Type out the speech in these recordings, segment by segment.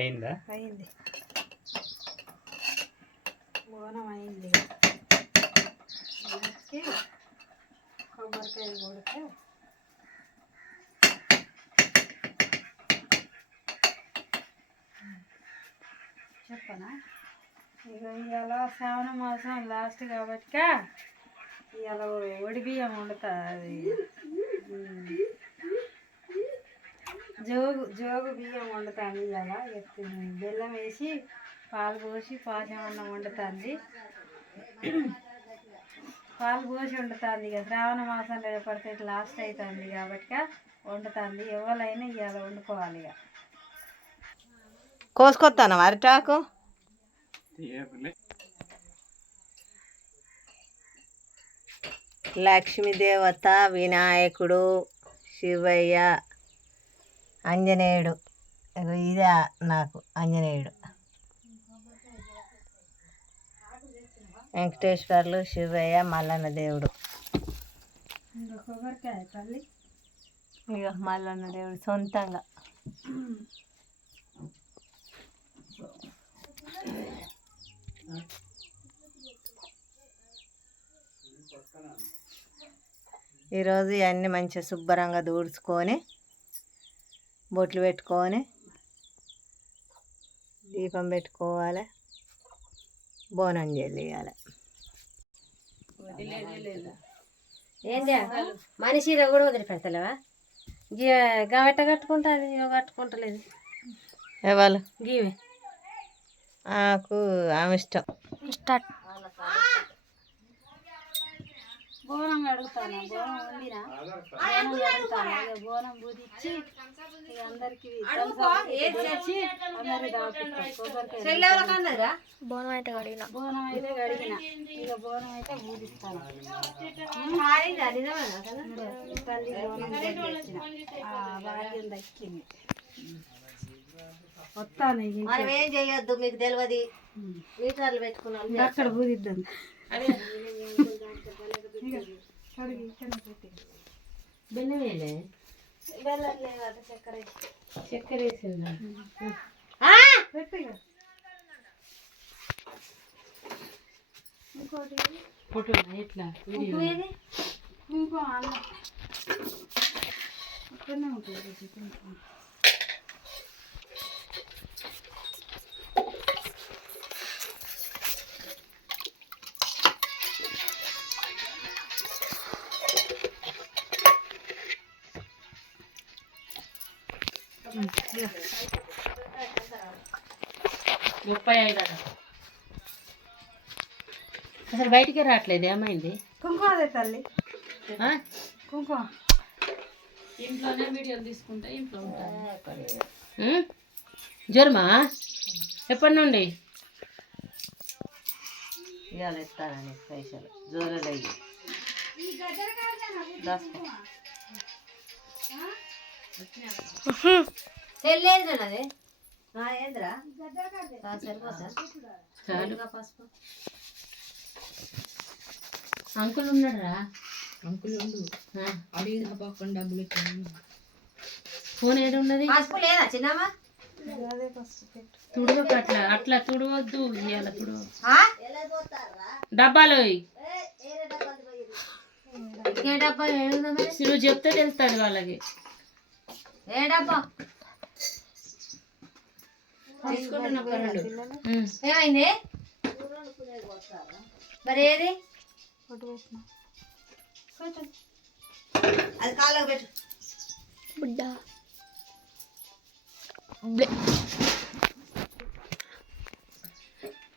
అయిందా? అయింది. బోనం అయింది. దానికి కొబ్బరికాయ కొడితే చెప్పనా? ఇక ఇవాళ శ్రావణ మాసం లాస్ట్ కాబట్టి ఇవాళ ఒడి బియ్యం వండుతా అది. జోగు జోగు బియ్యం వండుతాను ఇవాళ. ఎత్తి- బెల్లం వేసి పాలు పోసి పాశం అన్నం వండుతుంది. పాలు పోసి వండుతుంది ఇక. శ్రావణ మాసం రేపడితే లాస్ట్ అవుతుంది కాబట్టి వండుతుంది. ఎవరైనా ఇవాళ వండుకోవాలి ఇక. కోసుకొస్తాను అరిటాకు. లక్ష్మీదేవత వినాయకుడు శివయ్య ఆంజనేయుడు ఇదే నాకు ఆంజనేయుడు వెంకటేశ్వర్లు శివయ్య మల్లన్న దేవుడు. ఇక మల్లన్న దేవుడు సొంతంగా. ఈరోజు ఇవన్నీ మంచిగా శుభ్రంగా దూడ్చుకొని బొట్లు పెట్టుకొని దీపం పెట్టుకోవాలి. బోనం చెల్లియాలి ఏంది మనిషి కూడా వదిలిపెడతలేవా? గవెట్ట కట్టుకుంటుంది కట్టుకుంటలేదు. ఎవరు? గీవే. నాకు ఆమె ఇష్టం. బోనం కడుగుతాను బోనం వండినా బోనం కడుగుతాను ఇక బోనం బుదిచ్చి ఇక అందరికి అందరికి దాపిస్తాం కొబ్బరికాయ బోనం అయితే కడిగిన. ఇక బోనం అయితే బూదిస్తాను తల్లి బోనం భాగ్యం దక్కింది. వస్తాను మనం ఏం చేయొద్దు మీకు తెలియదు మీటర్లు పెట్టుకున్నాం. అక్కడ పెట్టి బెల్లం బెల్లం చక్కెర వేసి. చక్కెర వేసిందా? పెట్టు ఇక. ఇంకోటి? ఫోటో ఎట్లా? కుంకుమ అన్న. ఇక్కడనే ఉంటుంది ముప్పై ఐదు అసలు బయటికి రావట్లేదు ఏమైంది? కుంకుమ అదే తల్లి? కుంకుమ. ఇంట్లోనే వీడియోలు తీసుకుంటే ఇంట్లో ఉంటాను ఉం? జ్వరమా ఎప్పటి నుండి? ఇవాళ ఇస్తానని పైసలు? జోరులు అయ్యి తెల్లేదు అదే? ఏంద్రా? సరిపోతా చాలు అంకుల్ ఉన్నారా అంకుల్ ఉండు. ఫోన్ ఏడు ఉన్నది? పసుపు లేదా చిన్నమ్మా? తుడవకు అట్లా. అట్లా తుడవద్దు. ఇవాళ తుడవ. డబ్బాలో. ఏ డబ్బా నువ్వు చెప్తే తెలుస్తుంది వాళ్ళకి. ఏ డబ్బా? తీసుకుంటున్నా ఒక రెండు. ఏమైంది మరి ఏది అది కాళ్ళకు పెట్టు.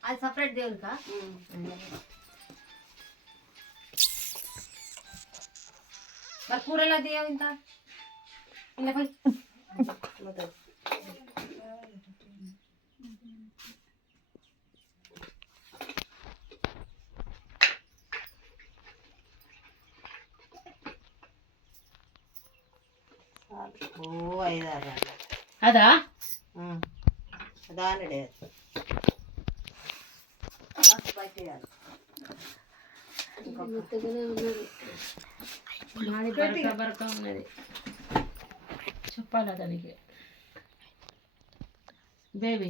అది సపరేట్ దేవునికా మరి కూరలో దేవు ఇంత ఇంత ఓ ఐదారు అదా? దానిడే మాది బరక బరక ఉన్నది. చెప్పాలా దానికి బేబీ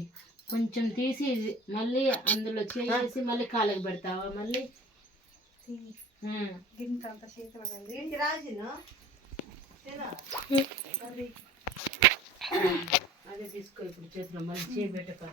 కొంచెం తీసి మళ్ళీ అందులో చేసి మళ్ళీ కాళ్ళకి పెడతావా మళ్ళీ? ఉమ్. అదే తీసుకో ఇప్పుడు చేతిలో మళ్ళీ చేయి పెట్టకు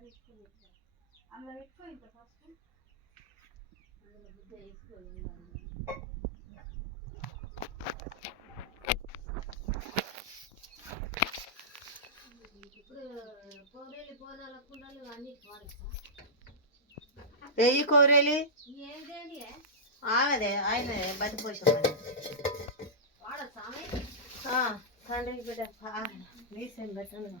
అందులో పెట్టుకో ఇంత ఫస్ట్ వెయ్యి కోరేలి ఆమెదే ఆయన బతిపోసామని తండ్రికి బిడ్డ మీసేం పెట్టండి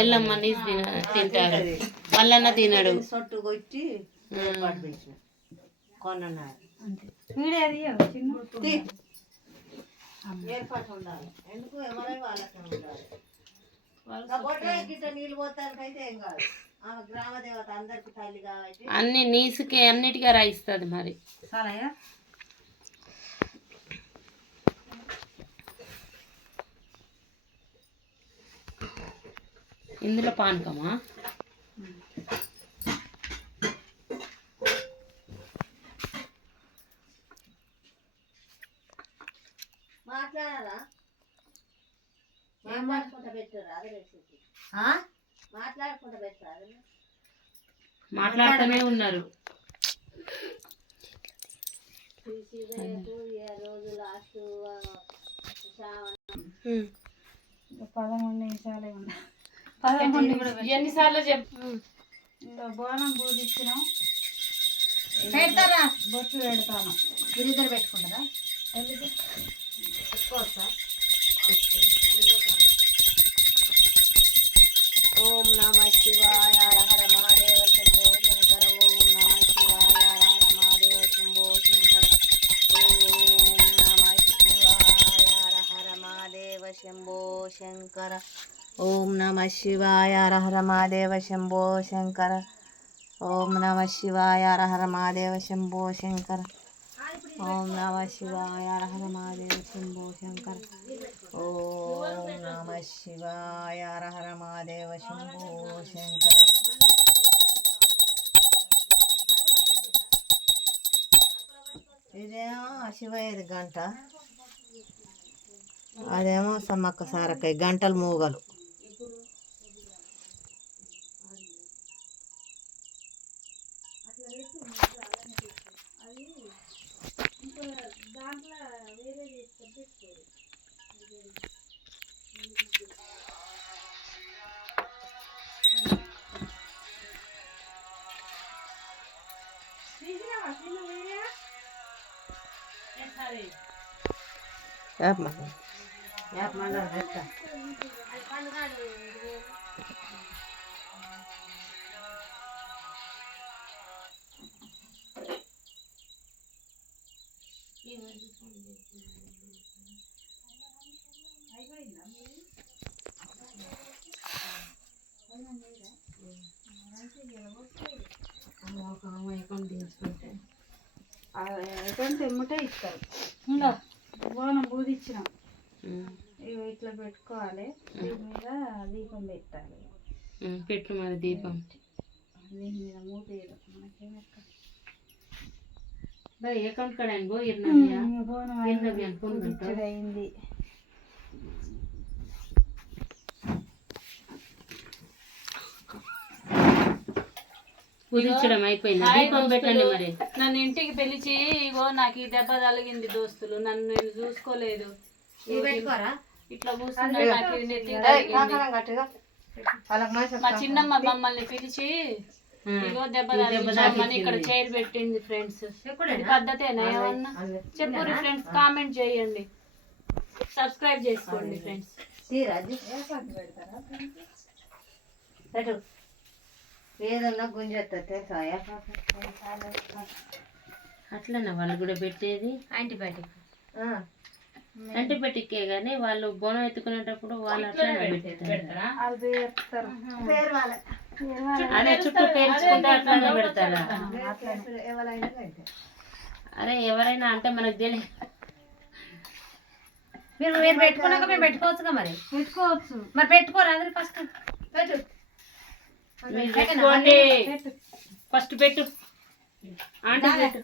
ఎల్లమ్మ నీసు తిన తింటాడు. మల్లన్న తినడు. సొట్టు కొట్టి ఏర్పాటు ఉండాలి ఎందుకు? ఎవరై వాళ్ళకే ఉండాలి. అన్ని నీసుకి అన్నిటికీ రాయిస్తుంది మరి. ఇందులో పానకమా? అదే మాట్లాడుతూనే ఉన్నారు. పదమూడు నిమిషాలే ఉన్నా. ఎన్నిసార్లు చెప్పు? బోనం పూజించినాం. పెడతారా? బొట్లు పెడతాను. మీరిద్దరు పెట్టుకుంటారా? పెట్టుకోవచ్చా ఓం నమ శివాయ హర మహాదేవ శంభో శంకర. ఓం నమ శివాయ హర మహాదేవ శంభో శంకర. ఓం నమ శివాయ హర మహాదేవ శంభో శంకర. ఓం నమ శివాయ హర మహాదేవ శంభో శంకర. ఓం నమ శివాయ హర మహాదేవ శంభో శంకర. ఓం నమ శివాయ హర మహాదేవ శంభో శంకర. ఓం నమ శివాయ హర మహాదేవ శంభో శంకర. ఇదేమో శివయ్యది గంట. అదేమో సమ్మక్క సారక్క గంటలు మూగలు. యాప్ మళ్ళీ యాప్ మళ్ళీ పెడతా ఎటువంటి ఎమ్మటే ఇస్తారు పూజించినాం ఇవి ఇట్లా పెట్టుకోవాలి. దీని మీద దీపం పెట్టాలి. పెట్టు మరి దీపం. దీని మీద మూత వేయడం మనకేం ఎక్కడ బై అకౌంట్ కడాను గో ఇర్నవ్యా బోనం ఇర్నవ్యా ఫోన్ పూజించుడు అయిపోయింది. దీపం పెట్టండి మరి. నన్ను ఇంటికి పిలిచి ఇగో నాకు ఈ దెబ్బ తగిలింది దోస్తులు. నన్ను నేను చూసుకోలేదు. ఇట్లా కూర్చున్నా నాకు ఇది నెత్తికి తగిలింది. మా చిన్నమ్మ మమ్మల్ని పిలిచి ఇగో దెబ్బ తగిలించామని ఇక్కడ చైర్ పెట్టింది ఫ్రెండ్స్. పద్ధతేనా ఏమన్నా? చెప్పు ఫ్రెండ్స్ కామెంట్ చేయండి. సబ్స్క్రైబ్ చేసుకోండి ఫ్రెండ్స్. ఏదన్నా గుంజెత్తా తెలుసా? అట్లనే వాళ్ళు కూడా పెట్టేది. యాంటీబయాటిక్ యాంటీబయాటిక్ కానీ వాళ్ళు బోనం ఎత్తుకునేటప్పుడు వాళ్ళు అట్లనే పెడతారు? అదే చుట్టూ పేర్చుకుంటే అట్లనే పెడతారా? అరే ఎవరైనా అంటే మనకు తెలియదు మీరు మీరు పెట్టుకున్నాక మేము పెట్టుకోవచ్చుగా మరి. పెట్టుకోవచ్చు. మరి పెట్టుకోరు అందరు ఫస్ట్? పెట్టు. ఫస్ట్ పెట్టు. ఆంటీ పెట్టు.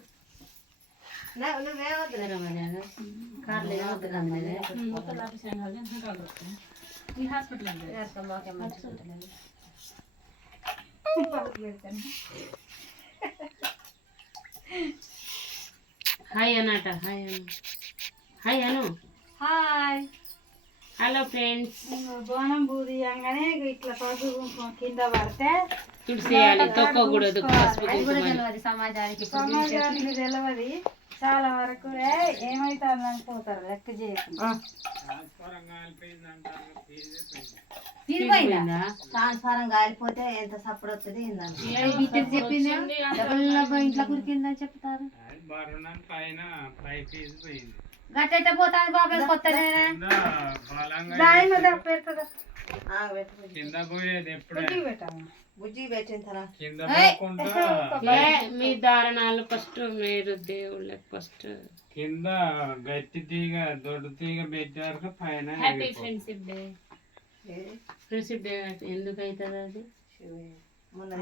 ఈ హాస్పిటల్ హాయ్ అన్నట హాయ్ అను. హాయ్ అను. హాయ్. హలో ఫ్రెండ్స్ బోనం బూదియంగానే ఇట్లా పసుపు కుంకుమ కింద పడితే తుడిసేయాలి తొక్కకూడదు పసుపు కుంకుమ సమాజానికి సమాజానికి తెలియదు చాలా వరకు "ఏ, ఏమైతుంది అనుకుంటారు లెక్క చేయకుండా? ట్రాన్స్ఫారం కాలిపోతే ఎంత సప్పుడు వస్తుంది ఏందని చెప్పింది? ఇంట్లో కురికిందని చెప్తారు. పైన పై ఫీజు పోయింది. గట్టెట్ట పోతాను బాబాయ్ కొత్త కింద బలంగా కింద పోయేది ఎప్పుడే? బుజ్జి పెట్టిన తర్వాత కింద పోకుండా ఏ మీ దారుణాలు ఫస్ట్ మీరు దేవుళ్ళకి ఫస్ట్. కింద గట్టి తీగ దొడ్డు తీగ పెట్టారు పైన happy. Friendship day friendship day ఎందుకు అవుతుంది అది? మొన్న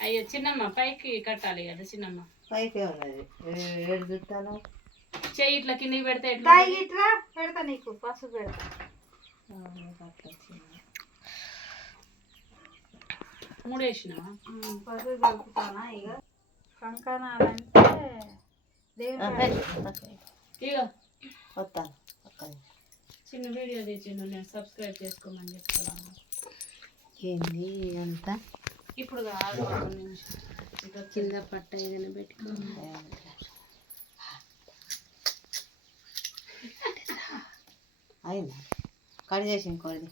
అయ్యో చిన్నమ్మ పైకి కట్టాలి కదా చిన్నమ్మ. పైకే ఉన్నది. ఏడు చుట్టాను చెయ్యి ఇట్లా కిందికి పెడితే ఎట్లా ఇట్లా పెడతా నీకు పసుపు పెడతా. మూడు వేసినావా పసుపు కలుపుతానా ఇక? కంకణాలంటే ఇగో. వస్తాను చిన్న వీడియో తెచ్చిండు నేను సబ్స్క్రైబ్ చేసుకోమని చెప్తున్నాను ఏంది అంతా? ఇప్పుడు కాదు కింద పట్ట ఏదైనా పెట్టుకో అయిందా? కట్ చేసి ఇంకోటి